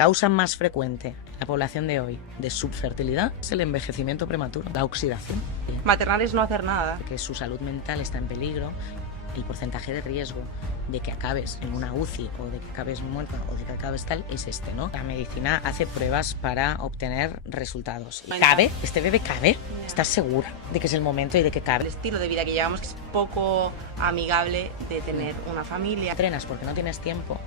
Causa más frecuente en la población de hoy de subfertilidad es el envejecimiento prematuro, la oxidación. Maternar es no hacer nada. Que su salud mental está en peligro, el porcentaje de riesgo de que acabes en una UCI o de que acabes muerta o de que acabes tal es este, ¿no? La medicina hace pruebas para obtener resultados. ¿Cabe? ¿Este bebé cabe? ¿Estás segura de que es el momento y de que cabe? El estilo de vida que llevamos que es poco amigable de tener una familia. Entrenas porque no tienes tiempo.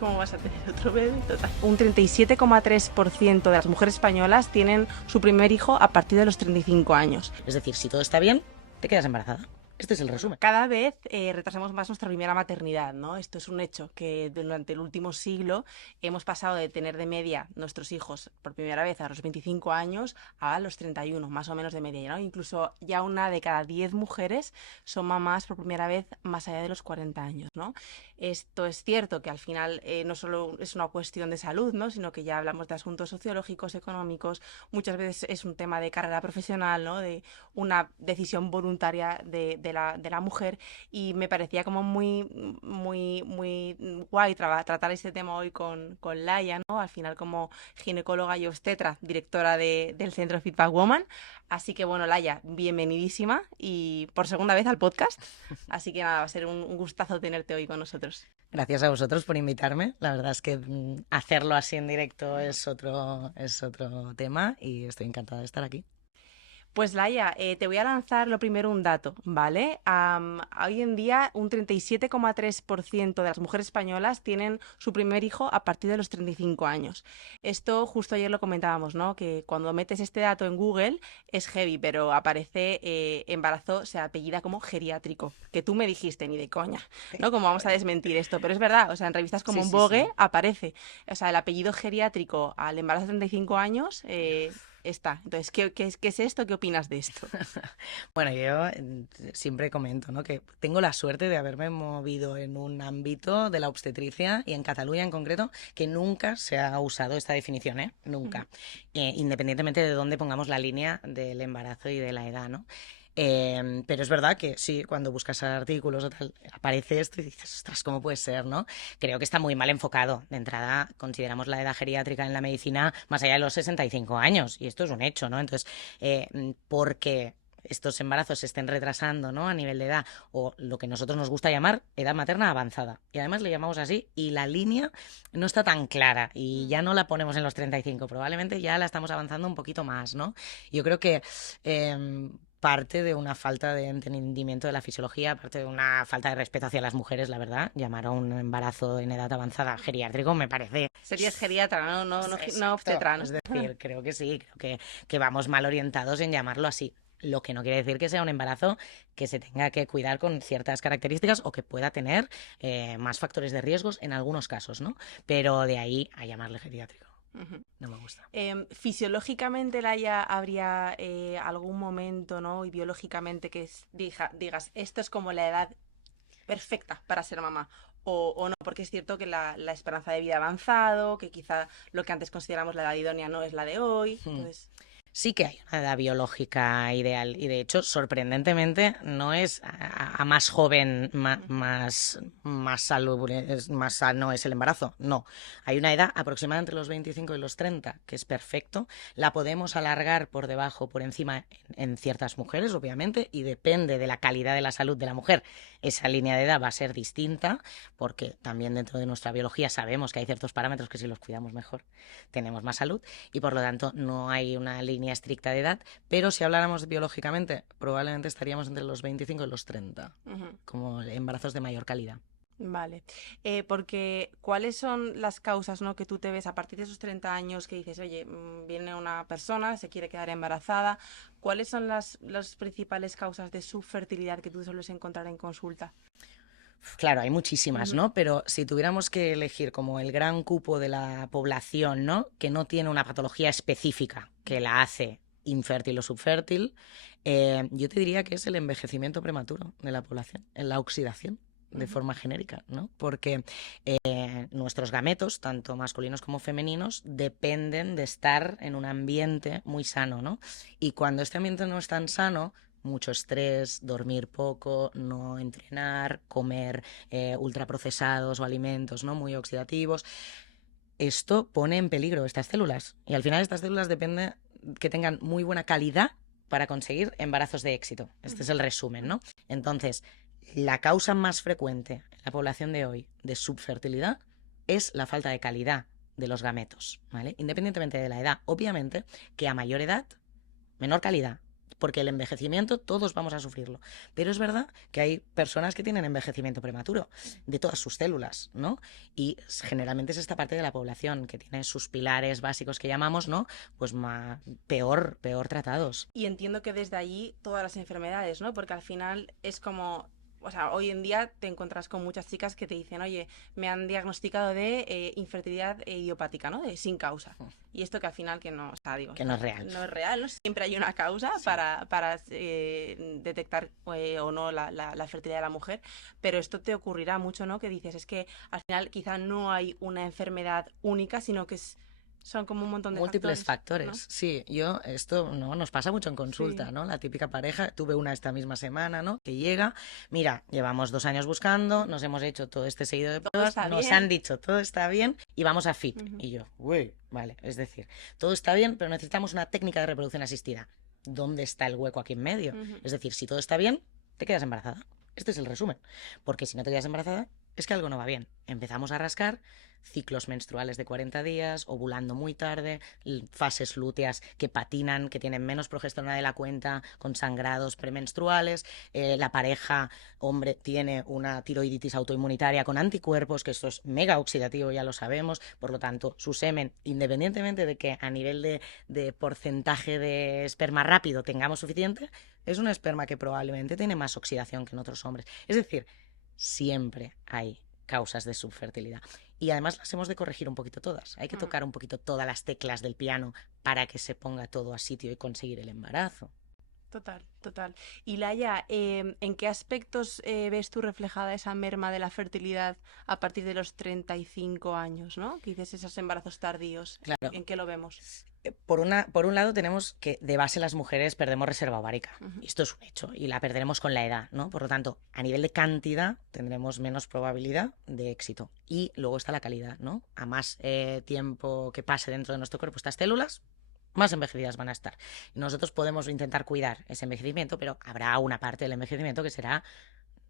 ¿Cómo vas a tener otro bebé? Total. Un 37,3% de las mujeres españolas tienen su primer hijo a partir de los 35 años. Es decir, si todo está bien, te quedas embarazada. Este es el resumen. Cada vez retrasamos más nuestra primera maternidad, ¿no? Esto es un hecho, que durante el último siglo hemos pasado de tener de media nuestros hijos por primera vez a los 25 años a los 31, más o menos de media, ¿no? Incluso ya una de cada 10 mujeres son mamás por primera vez más allá de los 40 años, ¿no? Esto es cierto que al final no solo es una cuestión de salud, ¿no? Sino que ya hablamos de asuntos sociológicos, económicos, muchas veces es un tema de carrera profesional, ¿no? De una decisión voluntaria de la mujer, y me parecía como muy guay tratar este tema hoy con Laia, ¿no? Al final como ginecóloga y obstetra, directora del Centro Feedback Woman. Así que bueno, Laia, bienvenidísima y por segunda vez al podcast. Así que nada, va a ser un gustazo tenerte hoy con nosotros. Gracias a vosotros por invitarme. La verdad es que hacerlo así en directo es otro tema y estoy encantada de estar aquí. Pues Laia, te voy a lanzar lo primero un dato, ¿vale? Hoy en día un 37,3% de las mujeres españolas tienen su primer hijo a partir de los 35 años. Esto justo ayer lo comentábamos, ¿no? Que cuando metes este dato en Google es heavy, pero aparece embarazo, se apellida como geriátrico, que tú me dijiste, ni de coña, ¿no? Como vamos a desmentir esto, pero es verdad, o sea, en revistas como en Vogue aparece, o sea, el apellido geriátrico al embarazo de 35 años... está. Entonces, ¿qué es esto? ¿Qué opinas de esto? Bueno, yo siempre comento, ¿no? Que tengo la suerte de haberme movido en un ámbito de la obstetricia y en Cataluña en concreto que nunca se ha usado esta definición, ¿eh? Nunca. Independientemente de dónde pongamos la línea del embarazo y de la edad, ¿no? Pero es verdad que sí, cuando buscas artículos o tal, aparece esto y dices, ostras, ¿cómo puede ser, no? Creo que está muy mal enfocado. De entrada, consideramos la edad geriátrica en la medicina más allá de los 65 años, y esto es un hecho, ¿no? Entonces, porque estos embarazos se estén retrasando, ¿no? A nivel de edad, o lo que nosotros nos gusta llamar edad materna avanzada. Y además le llamamos así, y la línea no está tan clara, y ya no la ponemos en los 35, probablemente ya la estamos avanzando un poquito más, ¿no? Yo creo que... parte de una falta de entendimiento de la fisiología, parte de una falta de respeto hacia las mujeres, la verdad. Llamar a un embarazo en edad avanzada geriátrico me parece... Serías geriatra, no obstetra, ¿no? Es decir, creo que sí, creo que vamos mal orientados en llamarlo así. Lo que no quiere decir que sea un embarazo que se tenga que cuidar con ciertas características o que pueda tener más factores de riesgos en algunos casos, ¿no? Pero de ahí a llamarle geriátrico. No me gusta. Fisiológicamente, Laia, habría algún momento, ¿no? Y biológicamente que digas, esto es como la edad perfecta para ser mamá. O no, porque es cierto que la esperanza de vida ha avanzado, que quizá lo que antes consideramos la edad idónea no es la de hoy. Entonces... Sí que hay una edad biológica ideal y de hecho sorprendentemente no es a más joven más salubre, más sano es el embarazo, no. Hay una edad aproximada entre los 25 y los 30 que es perfecto, la podemos alargar por debajo, por encima en ciertas mujeres obviamente y depende de la calidad de la salud de la mujer. Esa línea de edad va a ser distinta porque también dentro de nuestra biología sabemos que hay ciertos parámetros que si los cuidamos mejor tenemos más salud y por lo tanto no hay una línea estricta de edad, pero si habláramos biológicamente probablemente estaríamos entre los 25 y los 30 como embarazos de mayor calidad. Vale, porque ¿cuáles son las causas, ¿no? Que tú te ves a partir de esos 30 años que dices, oye, viene una persona, se quiere quedar embarazada? ¿Cuáles son las principales causas de subfertilidad que tú sueles encontrar en consulta? Claro, hay muchísimas, ¿no? Pero si tuviéramos que elegir como el gran cupo de la población, ¿no? Que no tiene una patología específica que la hace infértil o subfértil, yo te diría que es el envejecimiento prematuro de la población, en la oxidación de forma genérica, ¿no? Porque nuestros gametos, tanto masculinos como femeninos, dependen de estar en un ambiente muy sano, ¿no? Y cuando este ambiente no es tan sano, mucho estrés, dormir poco, no entrenar, comer ultraprocesados o alimentos, ¿no? Muy oxidativos, esto pone en peligro estas células. Y al final estas células depende que tengan muy buena calidad para conseguir embarazos de éxito. Este es el resumen, ¿no? Entonces, la causa más frecuente en la población de hoy de subfertilidad es la falta de calidad de los gametos, ¿vale? Independientemente de la edad. Obviamente que a mayor edad, menor calidad, porque el envejecimiento todos vamos a sufrirlo. Pero es verdad que hay personas que tienen envejecimiento prematuro de todas sus células, ¿no? Y generalmente es esta parte de la población que tiene sus pilares básicos que llamamos, ¿no? Pues peor tratados. Y entiendo que desde allí todas las enfermedades, ¿no? Porque al final es como... O sea, hoy en día te encuentras con muchas chicas que te dicen, oye, me han diagnosticado de infertilidad idiopática, ¿no? De sin causa. Y esto que al final que no, o sea, digo, Que no es real. No es real, ¿no? Siempre hay una causa Sí. para detectar o no la fertilidad de la mujer, pero esto te ocurrirá mucho, ¿no? Que dices, es que al final quizá no hay una enfermedad única, sino que son como un montón de Múltiples factores, ¿no? Sí, esto no nos pasa mucho en consulta, Sí. ¿no? La típica pareja, tuve una esta misma semana, ¿no? Que llega, mira, llevamos 2 años buscando, nos hemos hecho todo este seguido de pruebas, nos bien. han dicho todo está bien y vamos a FIT. Ujú. Y yo, uy, vale, es decir, todo está bien, pero necesitamos una técnica de reproducción asistida. ¿Dónde está el hueco aquí en medio? Es decir, si todo está bien, te quedas embarazada. Este es el resumen. Porque si no te quedas embarazada, es que algo no va bien. Empezamos a rascar ciclos menstruales de 40 días, ovulando muy tarde, fases lúteas que patinan, que tienen menos progesterona de la cuenta, con sangrados premenstruales, la pareja hombre tiene una tiroiditis autoinmunitaria con anticuerpos, que esto es mega oxidativo, ya lo sabemos, por lo tanto, su semen, independientemente de que a nivel de porcentaje de esperma rápido tengamos suficiente, es un esperma que probablemente tiene más oxidación que en otros hombres. Es decir, siempre hay causas de subfertilidad. Y además las hemos de corregir un poquito todas. Hay que tocar un poquito todas las teclas del piano para que se ponga todo a sitio y conseguir el embarazo. Total, total. Y Laia, ¿en qué aspectos ves tú reflejada esa merma de la fertilidad a partir de los 35 años, ¿no? Que dices esos embarazos tardíos. Claro. ¿En qué lo vemos? Por un lado tenemos que de base las mujeres perdemos reserva ovárica. Y esto es un hecho y la perderemos con la edad, ¿no? Por lo tanto, a nivel de cantidad tendremos menos probabilidad de éxito. Y luego está la calidad, ¿no? A más tiempo que pase dentro de nuestro cuerpo estas células, más envejecidas van a estar. Y nosotros podemos intentar cuidar ese envejecimiento, pero habrá una parte del envejecimiento que será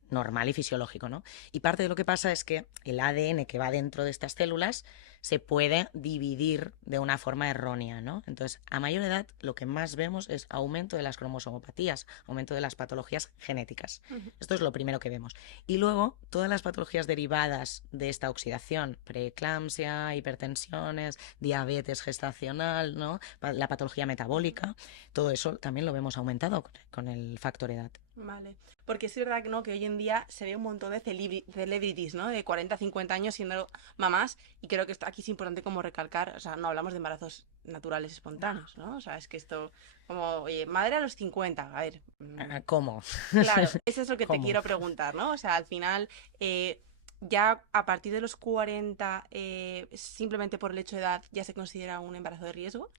normal y fisiológico, ¿no? Y parte de lo que pasa es que el ADN que va dentro de estas células se puede dividir de una forma errónea, ¿no? Entonces, a mayor edad, lo que más vemos es aumento de las cromosomopatías, aumento de las patologías genéticas. Esto es lo primero que vemos. Y luego, todas las patologías derivadas de esta oxidación, preeclampsia, hipertensiones, diabetes gestacional, ¿no? La patología metabólica, todo eso también lo vemos aumentado con el factor edad. Vale, porque es verdad que, ¿no? Que hoy en día se ve un montón de celebrities, ¿no? De 40, 50 años siendo mamás, y creo que esto aquí es importante como recalcar, o sea, no hablamos de embarazos naturales espontáneos, ¿no? O sea, es que esto, como, oye, madre a los 50, a ver. ¿Cómo? Claro, eso es lo que te ¿Cómo? quiero preguntar, ¿no? O sea, al final, ya a partir de los 40, simplemente por el hecho de edad, ¿ya se considera un embarazo de riesgo?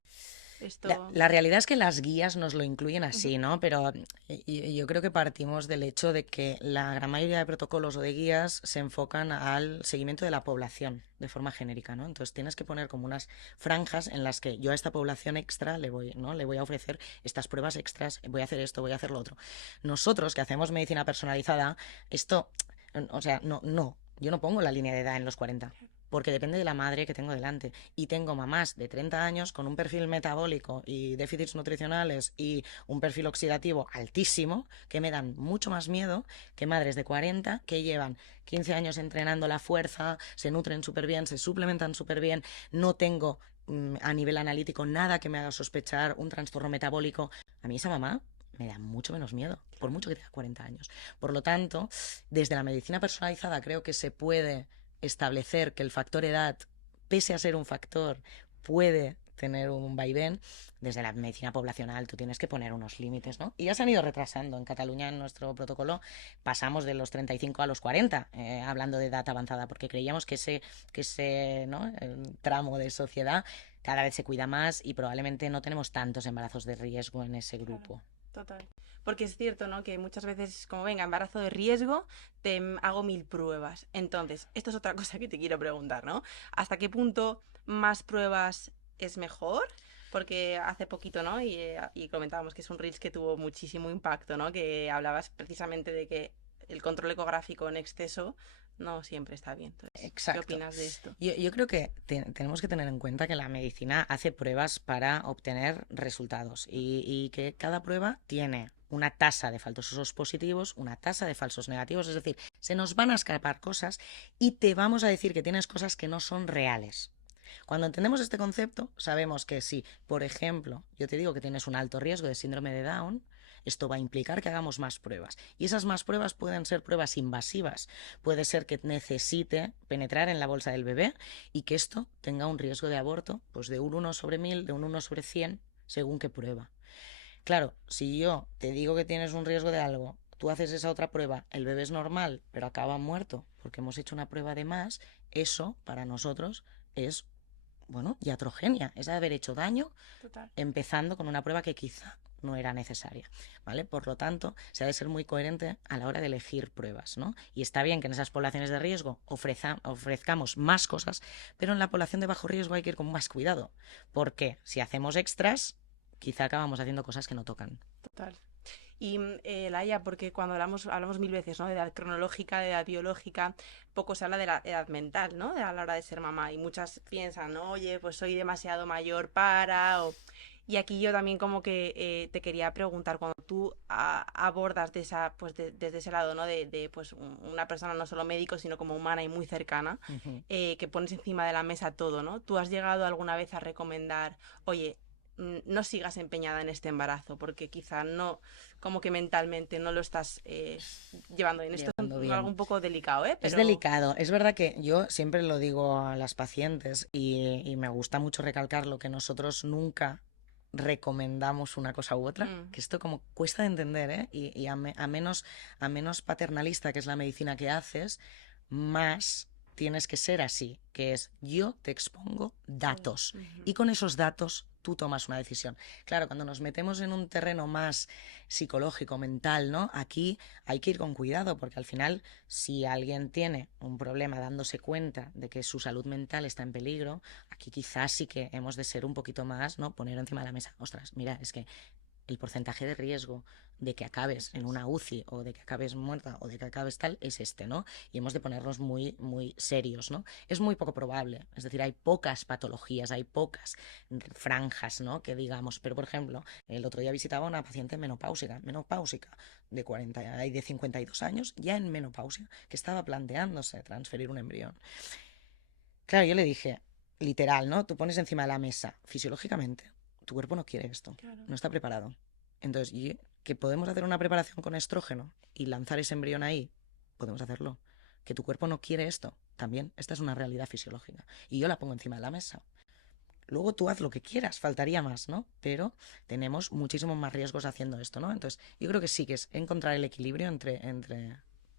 Esto... La realidad es que las guías nos lo incluyen así, ¿no? Pero yo creo que partimos del hecho de que la gran mayoría de protocolos o de guías se enfocan al seguimiento de la población de forma genérica, ¿no? Entonces tienes que poner como unas franjas en las que yo a esta población extra le voy a ofrecer estas pruebas extras, voy a hacer esto, voy a hacer lo otro. Nosotros que hacemos medicina personalizada, esto, o sea, yo no pongo la línea de edad en los 40. Porque depende de la madre que tengo delante. Y tengo mamás de 30 años con un perfil metabólico y déficits nutricionales y un perfil oxidativo altísimo que me dan mucho más miedo que madres de 40 que llevan 15 años entrenando la fuerza, se nutren súper bien, se suplementan súper bien, no tengo a nivel analítico nada que me haga sospechar un trastorno metabólico. A mí esa mamá me da mucho menos miedo, por mucho que tenga 40 años. Por lo tanto, desde la medicina personalizada creo que se puede establecer que el factor edad, pese a ser un factor, puede tener un vaivén. Desde la medicina poblacional tú tienes que poner unos límites, ¿no? Y ya se han ido retrasando. En Cataluña, en nuestro protocolo, pasamos de los 35 a los 40, hablando de edad avanzada, porque creíamos que ese ¿no? El tramo de sociedad cada vez se cuida más y probablemente no tenemos tantos embarazos de riesgo en ese grupo. Claro, total. Porque es cierto, ¿no? Que muchas veces, como venga, embarazo de riesgo, hago 1000 pruebas. Entonces, esto es otra cosa que te quiero preguntar, ¿no? ¿Hasta qué punto más pruebas es mejor? Porque hace poquito, ¿no? Y comentábamos que es un Reels que tuvo muchísimo impacto, ¿no? Que hablabas precisamente de que el control ecográfico en exceso no siempre está bien. Entonces, ¿qué Exacto. opinas de esto? Yo creo que tenemos que tener en cuenta que la medicina hace pruebas para obtener resultados y que cada prueba tiene una tasa de falsos positivos, una tasa de falsos negativos, es decir, se nos van a escapar cosas y te vamos a decir que tienes cosas que no son reales. Cuando entendemos este concepto, sabemos que si, por ejemplo, yo te digo que tienes un alto riesgo de síndrome de Down, esto va a implicar que hagamos más pruebas. Y esas más pruebas pueden ser pruebas invasivas. Puede ser que necesite penetrar en la bolsa del bebé y que esto tenga un riesgo de aborto pues de un 1/1000, de un 1/100, según qué prueba. Claro, si yo te digo que tienes un riesgo de algo, tú haces esa otra prueba, el bebé es normal, pero acaba muerto porque hemos hecho una prueba de más, eso para nosotros es, bueno, iatrogenia, es haber hecho daño Total. empezando con una prueba que quizá no era necesaria, ¿vale? Por lo tanto, se ha de ser muy coherente a la hora de elegir pruebas, ¿no? Y está bien que en esas poblaciones de riesgo ofrezcamos más cosas, pero en la población de bajo riesgo hay que ir con más cuidado, porque si hacemos extras, quizá acabamos haciendo cosas que no tocan. Total. Y Laia, porque cuando hablamos mil veces, ¿no? De edad cronológica, de edad biológica, poco se habla de la edad mental, ¿no? A la hora de ser mamá. Y muchas piensan, ¿no? Oye, pues soy demasiado mayor para. Y aquí yo también como que te quería preguntar, cuando tú abordas de esa, pues desde ese lado, ¿no? Pues una persona no solo médico, sino como humana y muy cercana, Ujú. que pones encima de la mesa todo, ¿no? ¿Tú has llegado alguna vez a recomendar, oye, no sigas empeñada en este embarazo, porque quizá no, como que mentalmente no lo estás llevando bien? Esto es Llevando algo bien. un poco delicado, ¿eh? Es Pero... delicado. Es verdad que yo siempre lo digo a las pacientes y me gusta mucho recalcarlo, que nosotros nunca recomendamos una cosa u otra, Mm, que esto como cuesta de entender, ¿eh? Y a menos paternalista que es la medicina que haces, más tienes que ser así, que es yo te expongo todo. datos Ujú. y con esos datos tú tomas una decisión. Claro, cuando nos metemos en un terreno más psicológico, mental, ¿no? Aquí hay que ir con cuidado porque al final si alguien tiene un problema dándose cuenta de que su salud mental está en peligro, aquí quizás sí que hemos de ser un poquito más, ¿no? Poner encima de la mesa, ostras, mira, es que el porcentaje de riesgo de que acabes Eso en es. una UCI o de que acabes muerta o de que acabes tal es este, ¿no? Y hemos de ponernos muy, muy serios, ¿no? Es muy poco probable, es decir, hay pocas patologías, hay pocas franjas, ¿no? Que digamos, pero por ejemplo, el otro día visitaba a una paciente menopáusica de 40 y de 52 años, ya en menopausia, que estaba planteándose transferir un embrión. Claro, yo le dije, literal, ¿no? Tú pones encima de la mesa, fisiológicamente, tu cuerpo no quiere esto, Claro. no está preparado. Entonces, que podemos hacer una preparación con estrógeno y lanzar ese embrión ahí, podemos hacerlo. Que tu cuerpo no quiere esto, también, esta es una realidad fisiológica. Y yo la pongo encima de la mesa. Luego tú haz lo que quieras, faltaría más, ¿no? Pero tenemos muchísimos más riesgos haciendo esto, ¿no? Entonces, yo creo que sí que es encontrar el equilibrio entre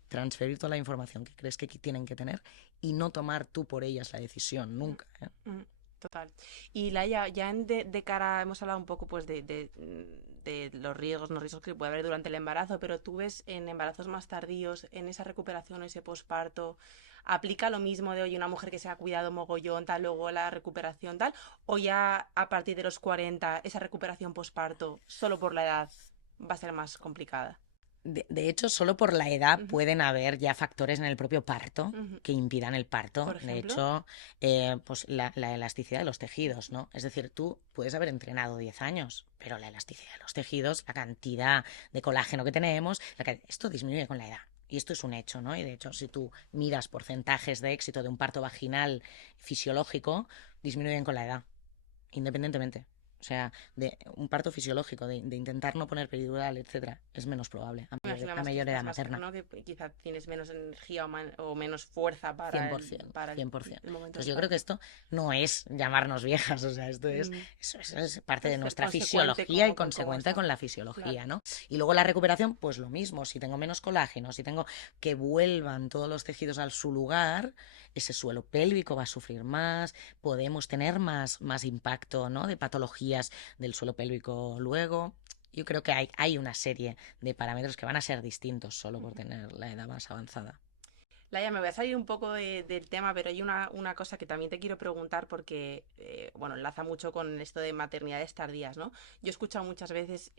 transferir toda la información que crees que tienen que tener y no tomar tú por ellas la decisión, nunca, ¿eh? Mm, total. Y Laia, ya de cara, hemos hablado un poco pues de los riesgos, no riesgos que puede haber durante el embarazo, pero tú ves en embarazos más tardíos, en esa recuperación, ese posparto, ¿aplica lo mismo de, oye, una mujer que se ha cuidado mogollón, tal, luego la recuperación, tal? ¿O ya a partir de los 40 esa recuperación posparto, solo por la edad, va a ser más complicada? De hecho, solo por la edad Ujú, pueden haber ya factores en el propio parto ujú. que impidan el parto. Por De ejemplo. hecho, pues la elasticidad de los tejidos, ¿no? Es decir, tú puedes haber entrenado 10 años, pero la elasticidad de los tejidos, la cantidad de colágeno que tenemos, esto disminuye con la edad. Y esto es un hecho, ¿no? Y de hecho, si tú miras porcentajes de éxito de un parto vaginal fisiológico, disminuyen con la edad, independientemente. O sea, de un parto fisiológico, de intentar no poner peridural, etcétera, es menos probable a Imaginamos que mayor edad estás más, materna. ¿no? Que quizá tienes menos energía o menos fuerza para 100%, 100%. el momento Entonces del yo creo que parto. esto no es llamarnos viejas, o sea, Mm, eso es parte de es ser nuestra consecuente fisiología y como con cómo consecuente con estamos. la Claro. fisiología, ¿no? Y luego la recuperación, pues lo mismo, si tengo menos colágeno, si tengo que vuelvan todos los tejidos a su lugar, ese suelo pélvico va a sufrir más, podemos tener más impacto, ¿no? De patologías del suelo pélvico luego. Yo creo que hay una serie de parámetros que van a ser distintos solo por Ujú. tener la edad más avanzada. Laia, me voy a salir un poco del tema, pero hay una cosa que también te quiero preguntar porque, bueno, enlaza mucho con esto de maternidades tardías, ¿no? Yo he escuchado muchas veces,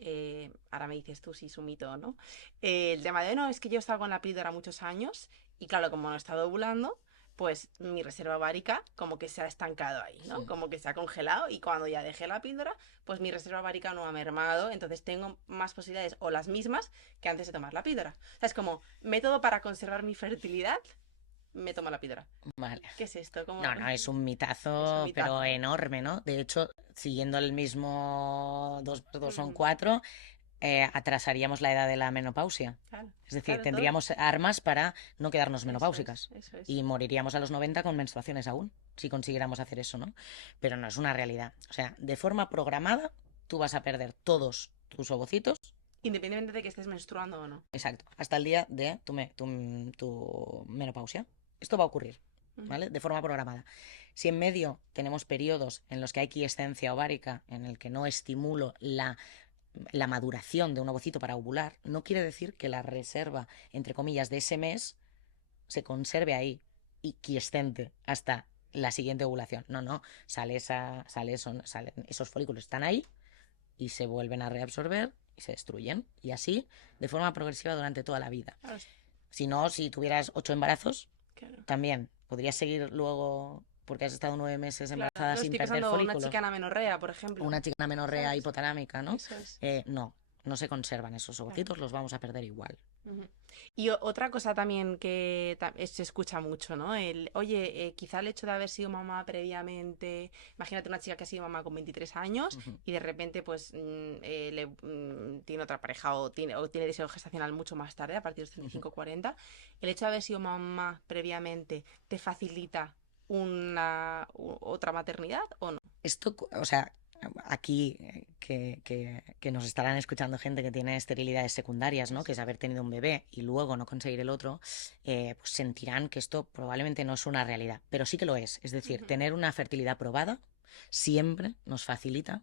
ahora me dices tú si es un mito o no, el tema de, no, es que yo he estado con la píldora muchos años y claro, como no he estado ovulando, pues mi reserva ovárica como que se ha estancado ahí, ¿no? Sí. Como que se ha congelado y cuando ya dejé la píldora, pues mi reserva ovárica no ha mermado, entonces tengo más posibilidades o las mismas que antes de tomar la píldora. O sea, es como método para conservar mi fertilidad, me tomo la píldora. Vale. ¿Qué es esto? ¿Cómo? No, no, es un Es un mitazo, pero mitazo, ¿no? enorme, ¿no? De hecho, siguiendo el mismo 2 por 2 son Ujú. 4, atrasaríamos la edad de la menopausia. Claro, Es decir, claro, todo. tendríamos armas para no quedarnos Eso es, menopáusicas. eso es. Y moriríamos a los 90 con menstruaciones aún, si consiguiéramos hacer eso, ¿no? Pero no es una realidad. O sea, de forma programada, tú vas a perder todos tus ovocitos, Independientemente de que estés menstruando o no. exacto, hasta el día de tu menopausia. Esto va a ocurrir, Ujú. ¿vale? De forma programada. Si en medio tenemos periodos en los que hay quiescencia ovárica, en el que no estimulo la maduración de un ovocito para ovular, no quiere decir que la reserva, entre comillas, de ese mes se conserve ahí y quiescente hasta la siguiente ovulación. No, no, salen esos folículos están ahí y se vuelven a reabsorber y se destruyen. Y así, de forma progresiva durante toda la vida. Claro, Si no, si tuvieras 8 embarazos, claro. también podrías seguir luego, porque has estado 9 meses Claro. embarazada No sin estoy perder pensando en una folículos, chica en amenorrea, por o ejemplo. una chica amenorrea ¿Sabes? hipotalámica, ¿no? Eso es. No, no se conservan esos Claro. ovocitos, los vamos a perder igual. Ujú. Y otra cosa también que se escucha mucho, ¿no? Oye, quizá el hecho de haber sido mamá previamente, imagínate una chica que ha sido mamá con 23 años Ujú, y de repente pues tiene otra pareja o tiene deseo gestacional mucho más tarde, a partir de los ujú. 35-40, el hecho de haber sido mamá previamente te facilita otra maternidad o no? Esto, o sea, aquí que nos estarán escuchando gente que tiene esterilidades secundarias, ¿no? Que Eso es es. haber tenido un bebé y luego no conseguir el otro, pues sentirán que esto probablemente no es una realidad, pero sí que lo es. Es decir, Ujú. tener una fertilidad probada siempre nos facilita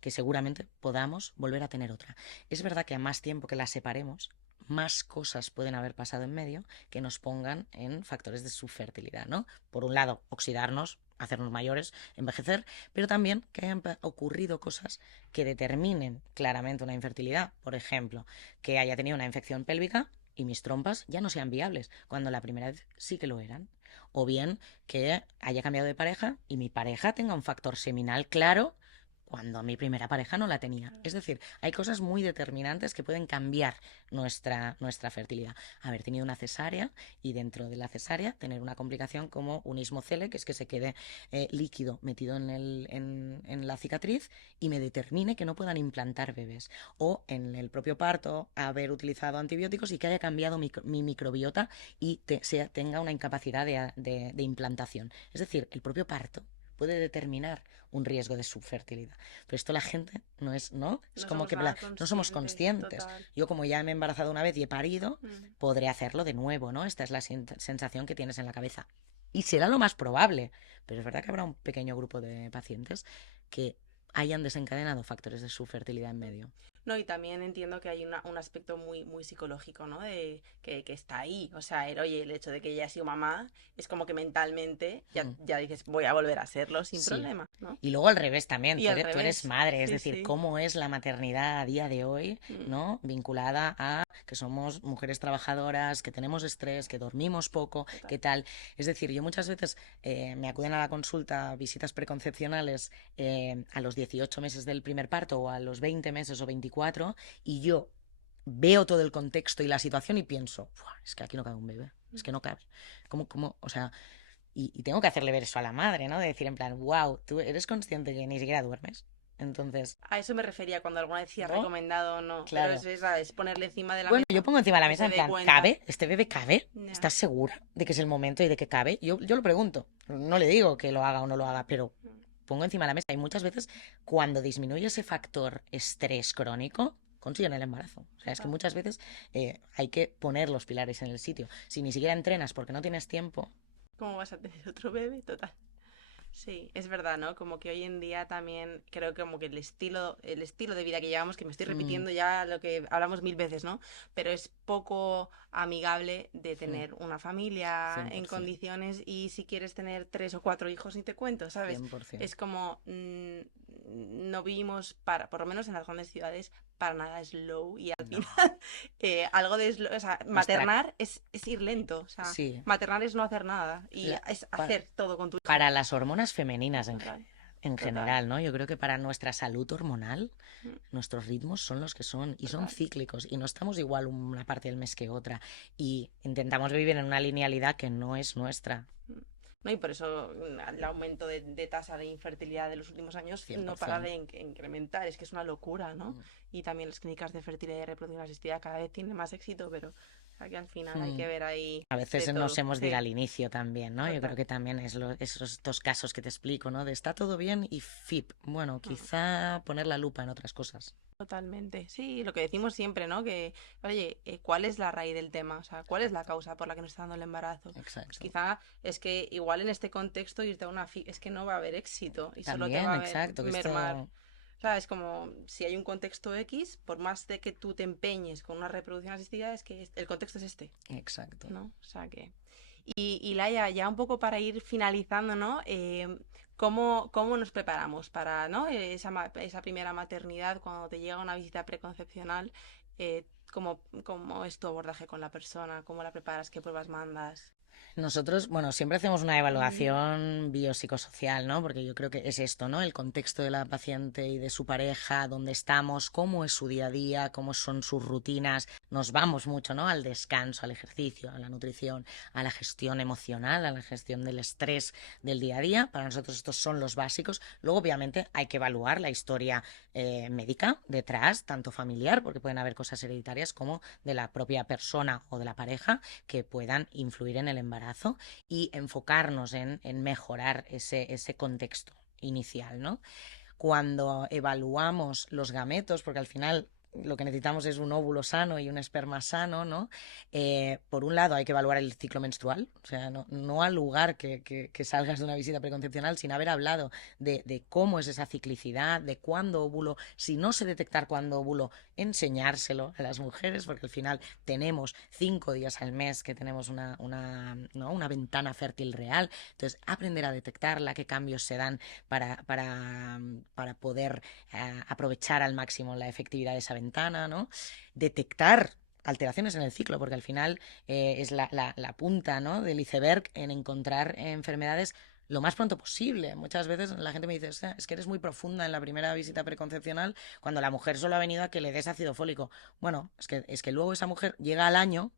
que seguramente podamos volver a tener otra. Es verdad que a más tiempo que la separemos, más cosas pueden haber pasado en medio que nos pongan en factores de subfertilidad, ¿no? Por un lado, oxidarnos, hacernos mayores, envejecer, pero también que hayan ocurrido cosas que determinen claramente una infertilidad. Por ejemplo, que haya tenido una infección pélvica y mis trompas ya no sean viables, cuando la primera vez sí que lo eran. O bien que haya cambiado de pareja y mi pareja tenga un factor seminal claro cuando mi primera pareja no la tenía. Es decir, hay cosas muy determinantes que pueden cambiar nuestra fertilidad. Haber tenido una cesárea y dentro de la cesárea tener una complicación como un ismocele, que es que se quede líquido metido en la cicatriz y me determine que no puedan implantar bebés. O en el propio parto haber utilizado antibióticos y que haya cambiado mi microbiota y tenga una incapacidad de implantación. Es decir, el propio parto puede determinar un riesgo de subfertilidad. Pero esto la gente ¿no? Es No como somos que nada no somos conscientes, conscientes. total. Yo como ya me he embarazado una vez y he parido, Mm. podré hacerlo de nuevo, ¿no? Esta es la sensación que tienes en la cabeza. Y será lo más probable, pero es verdad que habrá un pequeño grupo de pacientes que hayan desencadenado factores de subfertilidad en medio. No, y también entiendo que hay un aspecto muy, muy psicológico, ¿no? De que está ahí. O sea, oye, el hecho de que ella ha sido mamá es como que mentalmente ya, Mm, ya dices, voy a volver a serlo sin sí. problema, ¿no? Y luego al revés también, Y tú al eres revés. madre, es Sí, decir, sí. cómo es la maternidad a día de hoy, Mm. ¿no? Vinculada a que somos mujeres trabajadoras, que tenemos estrés, que dormimos poco, Total. qué tal. Es decir, yo muchas veces me acuden a la consulta visitas preconcepcionales a los 18 meses del primer parto o a los 20 meses o 24 y yo veo todo el contexto y la situación y pienso, "Buah, es que aquí no cabe un bebé, es que no cabe. O sea, y tengo que hacerle ver eso a la madre, ¿no? De decir en plan, wow, tú eres consciente que ni siquiera duermes. Entonces, A eso me refería cuando alguna vez sí has ¿no? recomendado o no. Pero Claro. es ponerle encima de la Bueno, yo mesa pongo encima de la que mesa se en dé plan, cuenta. ¿cabe? ¿Este bebé cabe? Ya. ¿Estás segura de que es el momento y de que cabe? Yo lo pregunto. No le digo que lo haga o no lo haga, pero pongo encima de la mesa. Y muchas veces, cuando disminuye ese factor estrés crónico, consiguen el embarazo. O sea, es que Total. muchas veces hay que poner los pilares en el sitio. Si ni siquiera entrenas porque no tienes tiempo, ¿Cómo vas a tener otro bebé? Total. Sí, es verdad, ¿no? Como que hoy en día también creo que como que el estilo de vida que llevamos, que me estoy Mm, repitiendo ya lo que hablamos mil veces, ¿no? Pero es poco amigable de mm, tener una familia en 100%, condiciones y si quieres tener 3 o 4 hijos ni te cuento, ¿sabes? 100%. Es como no vivimos para, por lo menos en las grandes ciudades, para nada slow y al No, final algo de slow, o sea, nuestra, maternar es ir lento, o sea, sí, maternar es no hacer nada y la- es pa- hacer todo con tu hijo. para las hormonas femeninas Total, en total. general, ¿no? Yo creo que para nuestra salud hormonal, Mm, nuestros ritmos son los que son y son total. cíclicos y no estamos igual una parte del mes que otra y intentamos vivir en una linealidad que no es nuestra, Mm. No, y por eso el aumento de tasa de infertilidad de los últimos años no para 100%. de incrementar, es que es una locura, ¿no? Y también las clínicas de fertilidad y reproducción asistida cada vez tienen más éxito, pero aquí al final hay Mm. que ver ahí A de veces nos todo. hemos de ir Sí, al inicio también, ¿no? Yo creo total. que también es estos casos que te explico, ¿no? De está todo bien y FIP. Bueno, Mm. quizá poner la lupa en otras cosas. Totalmente. Sí, lo que decimos siempre, ¿no? Que, oye, ¿cuál es la raíz del tema? O sea, ¿cuál es la Exacto, causa por la que nos está dando el embarazo? Pues exacto. quizá es que igual en este contexto irte a es que no va a haber éxito y solo te También, va a ver exacto, que mermar. esto... O sea, es como si hay un contexto X, por más de que tú te empeñes con una reproducción asistida, es que el contexto es este, Exacto. ¿no? O sea que... Y Laia, ya un poco para ir finalizando, ¿no? ¿Cómo nos preparamos para, ¿no? Esa primera maternidad, cuando te llega una visita preconcepcional, ¿cómo es tu abordaje con la persona? ¿Cómo la preparas? ¿Qué pruebas mandas? Nosotros, bueno, siempre hacemos una Ujú, evaluación biopsicosocial, ¿no? Porque yo creo que es esto, ¿no? El contexto de la paciente y de su pareja, dónde estamos, cómo es su día a día, cómo son sus rutinas. Nos vamos mucho, ¿no? Al descanso, al ejercicio, a la nutrición, a la gestión emocional, a la gestión del estrés del día a día. Para nosotros estos son los básicos. Luego, obviamente, hay que evaluar la historia médica detrás, tanto familiar, porque pueden haber cosas hereditarias, como de la propia persona o de la pareja que puedan influir en el embarazo y enfocarnos en mejorar ese contexto inicial, ¿no? Cuando evaluamos los gametos, porque al final lo que necesitamos es un óvulo sano y un esperma sano, ¿no? Por un lado hay que evaluar el ciclo menstrual, o sea, no al lugar que salgas de una visita preconcepcional sin haber hablado de cómo es esa ciclicidad, de cuándo óvulo, si no sé detectar cuándo óvulo, enseñárselo a las mujeres, porque al final tenemos 5 días al mes que tenemos ¿no? una ventana fértil real, entonces aprender a detectarla, qué cambios se dan para poder aprovechar al máximo la efectividad de esa ventana, ¿no? Detectar alteraciones en el ciclo, porque al final es la punta, ¿no? del iceberg en encontrar enfermedades lo más pronto posible. Muchas veces la gente me dice, es que eres muy profunda en la primera visita preconcepcional cuando la mujer solo ha venido a que le des ácido fólico. Bueno, es que luego esa mujer llega al año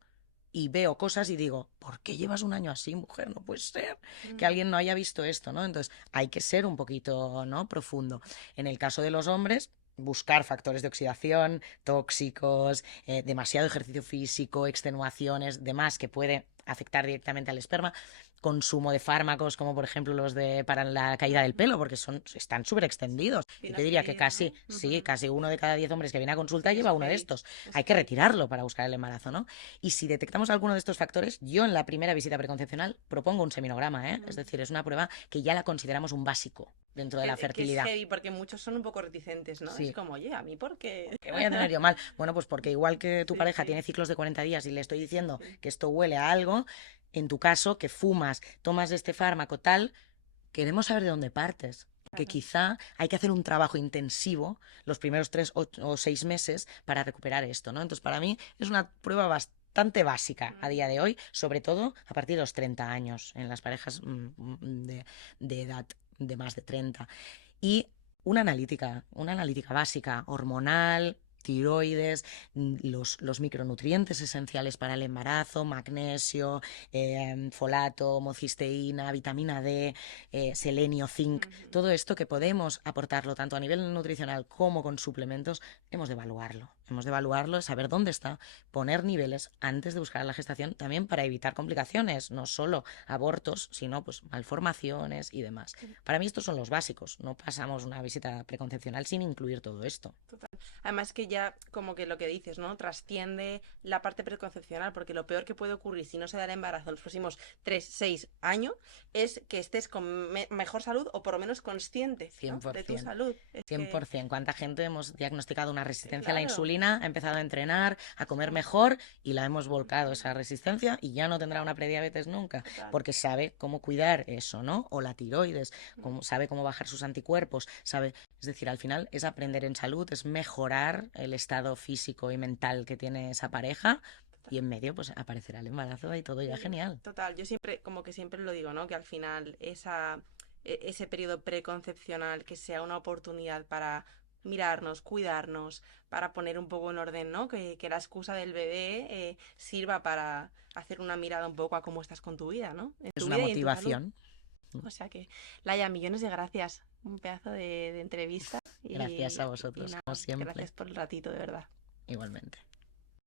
y veo cosas y digo, ¿por qué llevas un año así, mujer? No puede ser que mm, alguien no haya visto esto, ¿no? Entonces hay que ser un poquito, ¿no? profundo. En el caso de los hombres, buscar factores de oxidación, tóxicos, demasiado ejercicio físico, extenuaciones, demás que puede afectar directamente al esperma, consumo de fármacos como por ejemplo los de para la caída del ujú. pelo, porque están súper extendidos. Yo te diría que Finasterida, casi, ¿no? sí, Ujú. casi 1 de cada 10 hombres que viene a consulta Sí, lleva eso uno de heavy. estos. Es Hay que heavy. retirarlo para buscar el embarazo, ¿no? Y si detectamos alguno de estos factores, yo en la primera visita preconcepcional propongo un seminograma, ¿eh? Es Mm. decir, es una prueba que ya la consideramos un básico dentro de la Que es fertilidad. heavy porque muchos son un poco reticentes, ¿no? Es Sí. como, oye, ¿a mí por qué? ¿Qué voy a tener yo mal? Bueno, pues porque igual que tu Sí, pareja tiene sí, ciclos de 40 días y le estoy diciendo sí. que esto huele a algo, en tu caso, que fumas, tomas este fármaco tal, queremos saber de dónde partes. Que Claro. quizá hay que hacer un trabajo intensivo los primeros 3 o 6 meses para recuperar esto, ¿no? Entonces, para mí es una prueba bastante básica a Mm. día de hoy, sobre todo a partir de los 30 años, en las parejas de edad de más de 30. Y una analítica básica, hormonal, tiroides, los micronutrientes esenciales para el embarazo, magnesio, folato, homocisteína, vitamina D, selenio, zinc, Ujú. todo esto que podemos aportarlo tanto a nivel nutricional como con suplementos, hemos de evaluarlo. Hemos de evaluarlo, saber dónde está, poner niveles antes de buscar la gestación, también para evitar complicaciones, no solo abortos, sino pues malformaciones y demás. Para mí estos son los básicos. No pasamos una visita preconcepcional sin incluir todo esto. Total. Además que ya como que lo que dices, ¿no? Trasciende la parte preconcepcional, porque lo peor que puede ocurrir si no se da el embarazo en los próximos 3, 6 años es que estés con mejor salud o por lo menos consciente, ¿no? De tu 100%. salud. Es que, 100%. ¿Cuánta gente hemos diagnosticado una resistencia a la claro, insulina, ha empezado a entrenar, a comer estamos, mejor y la hemos volcado esa resistencia y ya no tendrá una prediabetes nunca? total. Porque sabe cómo cuidar eso, ¿no? O la tiroides, sabe cómo bajar sus anticuerpos, sabe... Es decir, al final es aprender en salud, es mejorar el estado físico y mental que tiene esa pareja y en medio pues aparecerá el embarazo y todo ya Sí, genial. total, yo siempre, como que siempre lo digo, ¿no? Que al final ese periodo preconcepcional que sea una oportunidad para mirarnos, cuidarnos, para poner un poco en orden, ¿no? Que la excusa del bebé sirva para hacer una mirada un poco a cómo estás con tu vida, ¿no? En Es tu una vida y en tu salud. motivación. O sea que, Laia, millones de gracias. Un pedazo de entrevista Gracias a y vosotros, como nada, siempre. gracias por el ratito, de verdad. Igualmente.